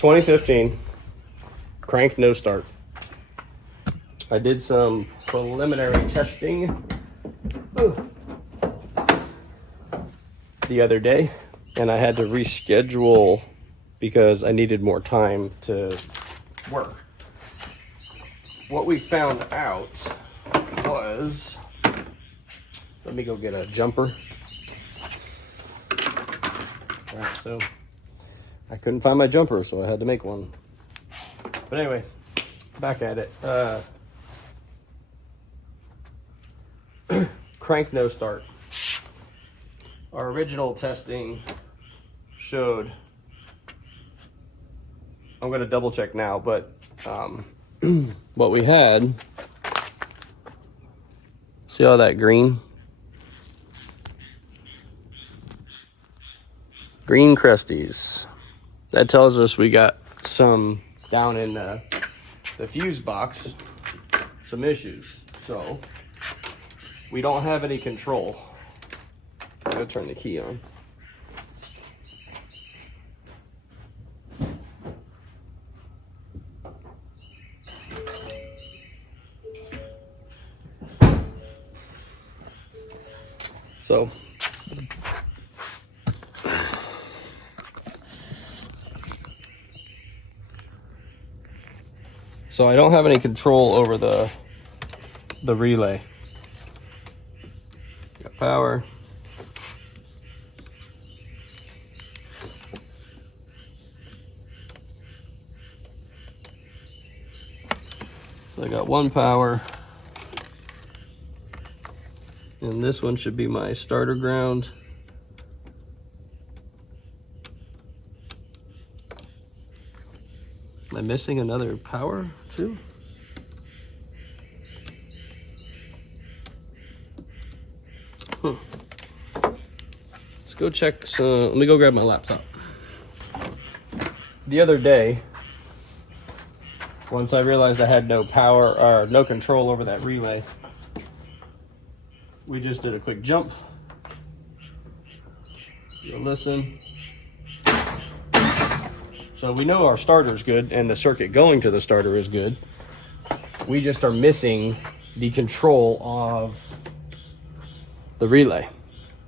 2015, crank no start. I did some preliminary testing the other day, and I had to reschedule because I needed more time to work. What we found out was, let me go get a jumper. All right, so I couldn't find my jumper, so I had to make one. But anyway, back at it. Crank no start. Our original testing showed, I'm going to double check now, but what we had, see all that green? Green crusties. That tells us we got some down in the fuse box, some issues. So we don't have any control. I'm gonna turn the key on. So I don't have any control over the relay. Got power. So I got one power. And this one should be my starter ground. Am I missing another power too? Let's go check some, let me go grab my laptop. The other day, once I realized I had no power or no control over that relay, we just did a quick jump. You'll listen. So we know our starter is good and the circuit going to the starter is good. We just are missing the control of the relay.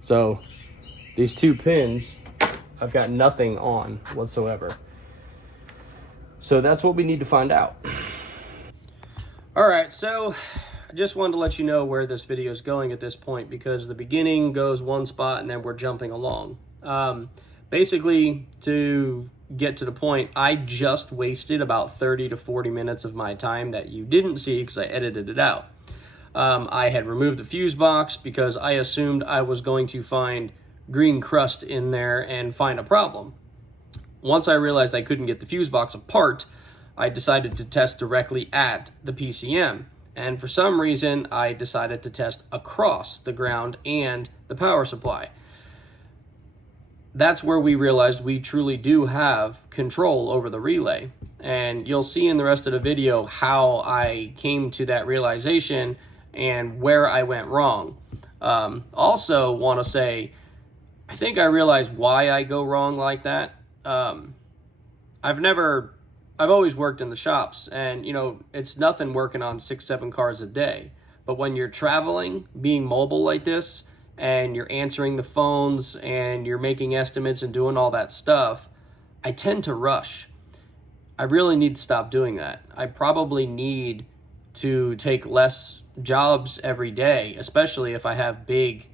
So these two pins, I've got nothing on whatsoever. So that's what we need to find out. All right, so I just wanted to let you know where this video is going at this point, because the beginning goes one spot and then we're jumping along. Basically, to get to the point, I just wasted about 30 to 40 minutes of my time that you didn't see because I edited it out. I had removed the fuse box because I assumed I was going to find green crust in there and find a problem. Once I realized I couldn't get the fuse box apart, I decided to test directly at the PCM. And for some reason, I decided to test across the ground and the power supply. That's where we realized we truly do have control over the relay. And you'll see in the rest of the video how I came to that realization and where I went wrong. Also want to say, I think I realized why I go wrong like that. I've always worked in the shops, and you know, it's nothing working on 6-7 cars a day. But when you're traveling, being mobile like this, and you're answering the phones and you're making estimates and doing all that stuff, I tend to rush. I really need to stop doing that. I probably need to take less jobs every day, especially if I have big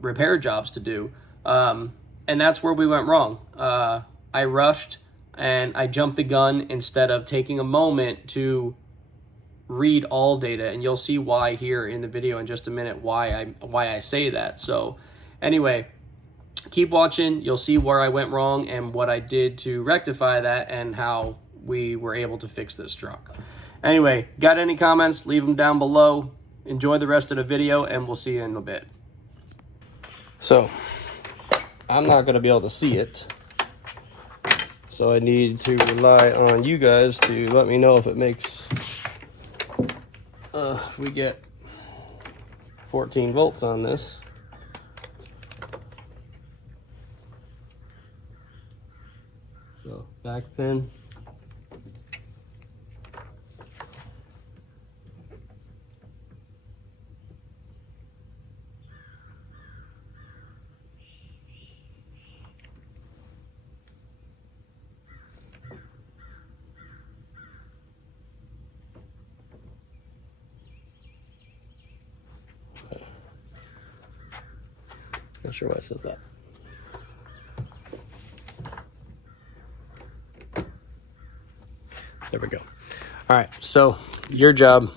repair jobs to do. And that's where we went wrong. I rushed and I jumped the gun instead of taking a moment to read all data, and you'll see why here in the video in just a minute, why I say that. So anyway, keep watching. You'll see where I went wrong and what I did to rectify that and how we were able to fix this truck. Anyway, got any comments, leave them down below. Enjoy the rest of the video, and we'll see you in a bit. So I'm not going to be able to see it, so I need to rely on you guys to let me know if it makes we get 14 volts on this. So back pin, not sure why it says that. There we go. All right, so your job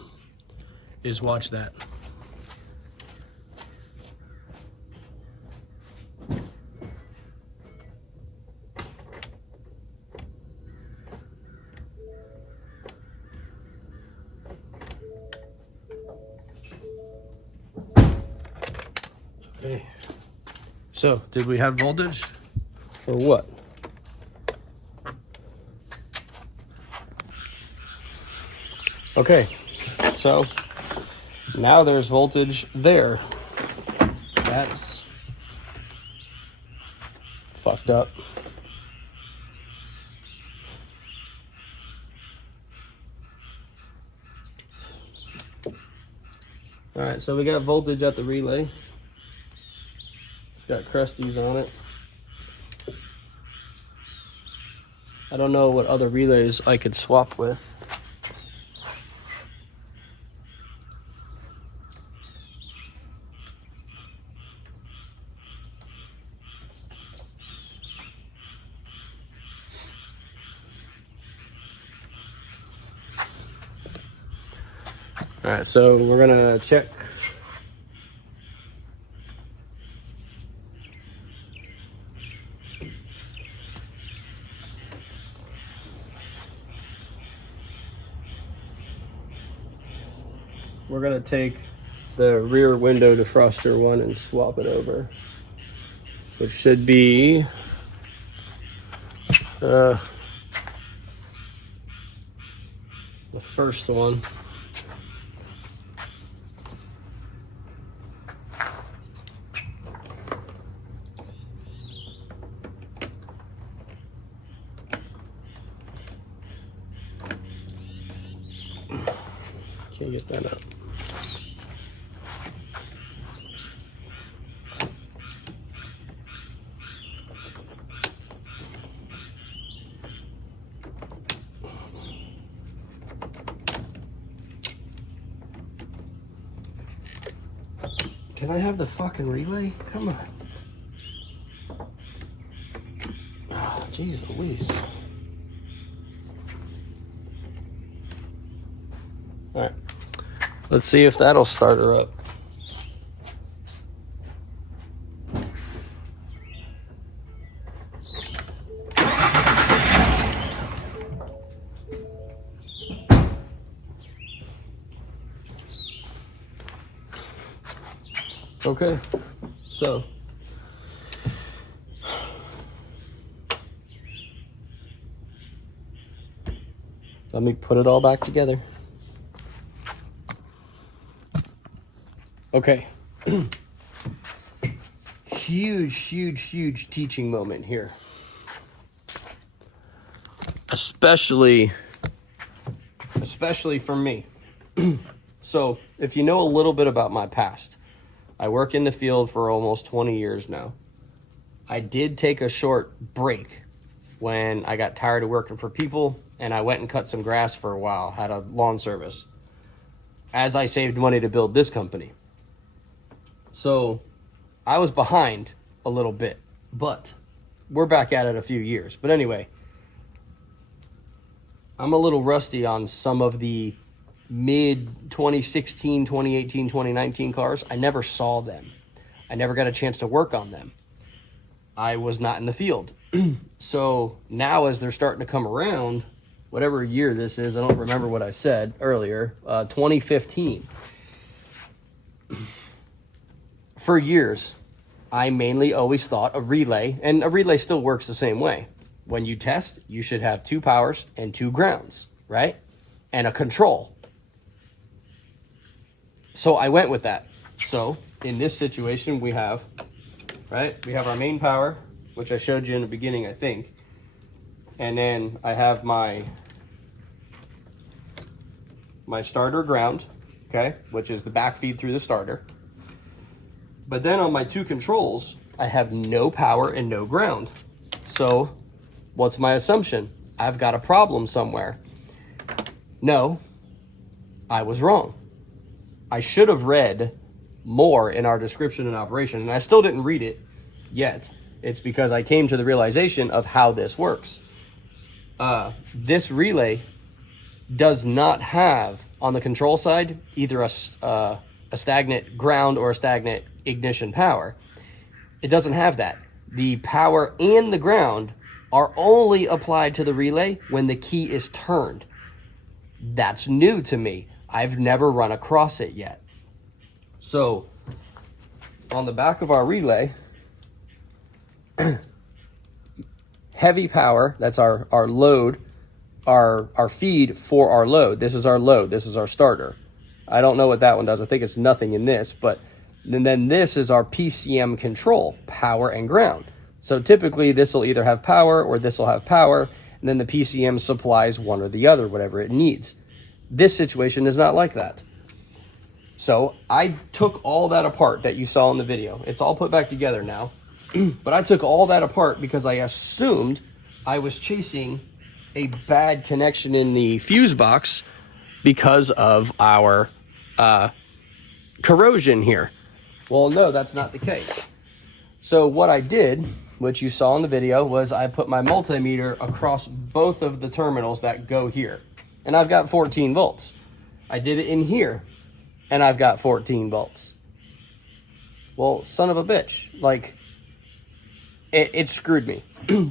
is watch that. Okay. So, did we have voltage or what? Okay, so now there's voltage there. That's fucked up. All right, so we got voltage at the relay. It's got crusties on it. I don't know what other relays I could swap with. All right, so we're gonna check. We're gonna take the rear window defroster one and swap it over, which should be the first one. Can't get that up. Can I have the fucking relay? Come on. Oh, jeez Louise. All right. Let's see if that'll start her up. Okay, so let me put it all back together. Okay. huge teaching moment here. Especially for me. So, if you know a little bit about my past, I work in the field for almost 20 years now. I did take a short break when I got tired of working for people, and I went and cut some grass for a while, had a lawn service, as I saved money to build this company. So I was behind a little bit, but we're back at it a few years. But anyway, I'm a little rusty on some of the mid 2016, 2018, 2019 cars. I never saw them. I never got a chance to work on them. I was not in the field. So now as they're starting to come around, whatever year this is, I don't remember what I said earlier, 2015. For years, I mainly always thought a relay, and a relay still works the same way. When you test, you should have 2 powers and 2 grounds, right? And a control. So I went with that. So in this situation, we have our main power, which I showed you in the beginning, I think. And then I have my starter ground, okay, which is the back feed through the starter. But then on my 2 controls, I have no power and no ground. So what's my assumption? I've got a problem somewhere. No, I was wrong. I should have read more in our description and operation, and I still didn't read it yet. It's because I came to the realization of how this works. This relay does not have, on the control side, either a stagnant ground or a stagnant ignition power. It doesn't have that. The power and the ground are only applied to the relay when the key is turned. That's new to me. I've never run across it yet. So, on the back of our relay, heavy power, that's our load, our feed for our load. This is our load. This is our starter. I don't know what that one does. I think it's nothing in this, but then this is our PCM control, power and ground. So typically this will either have power or this will have power, and then the PCM supplies one or the other, whatever it needs. This situation is not like that. So I took all that apart that you saw in the video. It's all put back together now. But I took all that apart because I assumed I was chasing a bad connection in the fuse box because of our corrosion here. Well, no, that's not the case. So what I did, which you saw in the video, was I put my multimeter across both of the terminals that go here. And I've got 14 volts. I did it in here, and I've got 14 volts. Well, son of a bitch. Like, it screwed me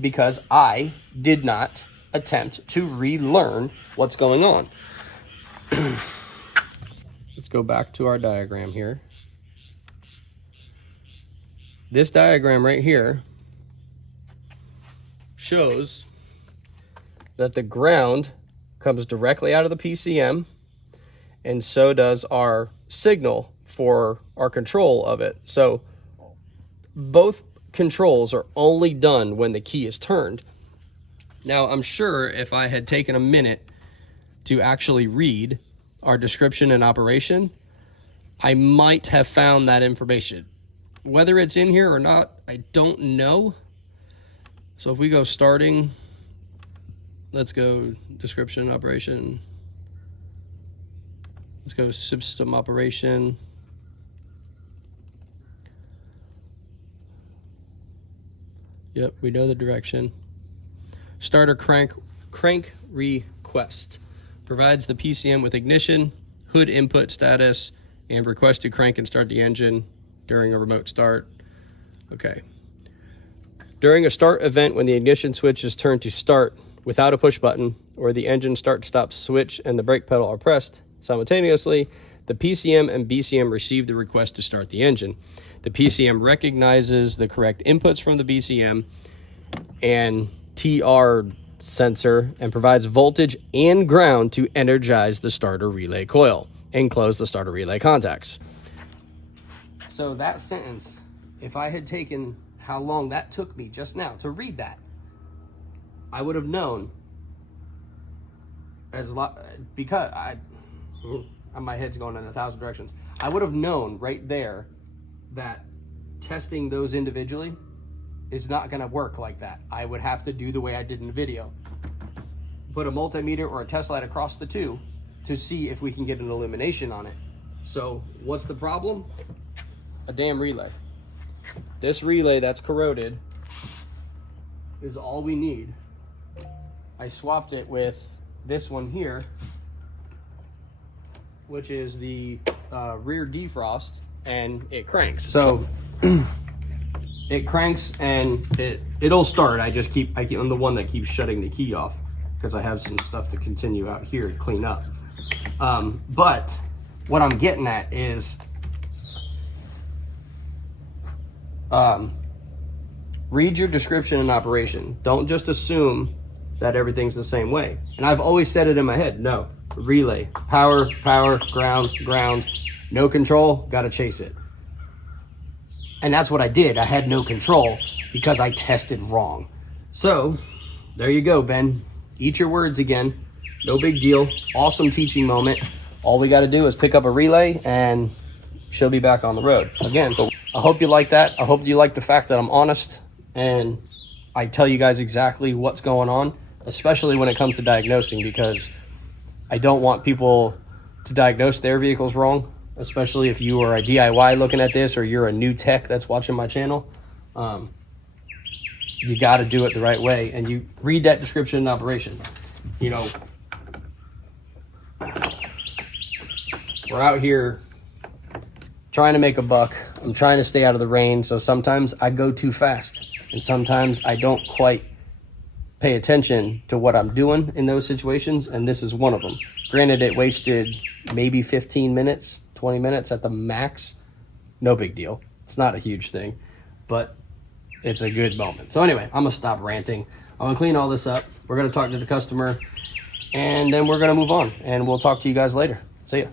because I did not attempt to relearn what's going on. Let's go back to our diagram here. This diagram right here shows that the ground comes directly out of the PCM, and so does our signal for our control of it. So both controls are only done when the key is turned. Now, I'm sure if I had taken a minute to actually read our description and operation, I might have found that information. Whether it's in here or not, I don't know. So if we go starting, let's go description, operation. Let's go system operation. Yep, we know the direction. Starter crank request. Provides the PCM with ignition, hood input status, and request to crank and start the engine during a remote start. Okay. During a start event, when the ignition switch is turned to start without a push button, or the engine start-stop switch and the brake pedal are pressed simultaneously, the PCM and BCM receive the request to start the engine. The PCM recognizes the correct inputs from the BCM and TR sensor and provides voltage and ground to energize the starter relay coil and close the starter relay contacts. So that sentence, if I had taken how long that took me just now to read that, I would have known because my head's going in 1,000 directions. I would have known right there that testing those individually is not going to work like that. I would have to do the way I did in the video. Put a multimeter or a test light across the two to see if we can get an illumination on it. So what's the problem? A damn relay. This relay that's corroded is all we need. I swapped it with this one here, which is the rear defrost, and it cranks. So it cranks and it'll start. I'm the one that keeps shutting the key off because I have some stuff to continue out here to clean up. But what I'm getting at is read your description and operation. Don't just assume that everything's the same way. And I've always said it in my head, no, relay, power, ground, no control, gotta chase it. And that's what I did. I had no control because I tested wrong. So there you go, Ben. Eat your words again. No big deal. Awesome teaching moment. All we gotta do is pick up a relay and she'll be back on the road again. So I hope you like that. I hope you like the fact that I'm honest and I tell you guys exactly what's going on, especially when it comes to diagnosing, because I don't want people to diagnose their vehicles wrong especially if you are a DIY looking at this, or you're a new tech that's watching my channel. You got to do it the right way, and you read that description and operation. You know, we're out here trying to make a buck. I'm trying to stay out of the rain, so sometimes I go too fast, and sometimes I don't quite pay attention to what I'm doing in those situations, and this is one of them. Granted, it wasted maybe 15 minutes, 20 minutes at the max. No big deal. It's not a huge thing, but it's a good moment. So anyway, I'm gonna stop ranting. I'm gonna clean all this up. We're gonna talk to the customer, and then we're gonna move on, and we'll talk to you guys later. See ya.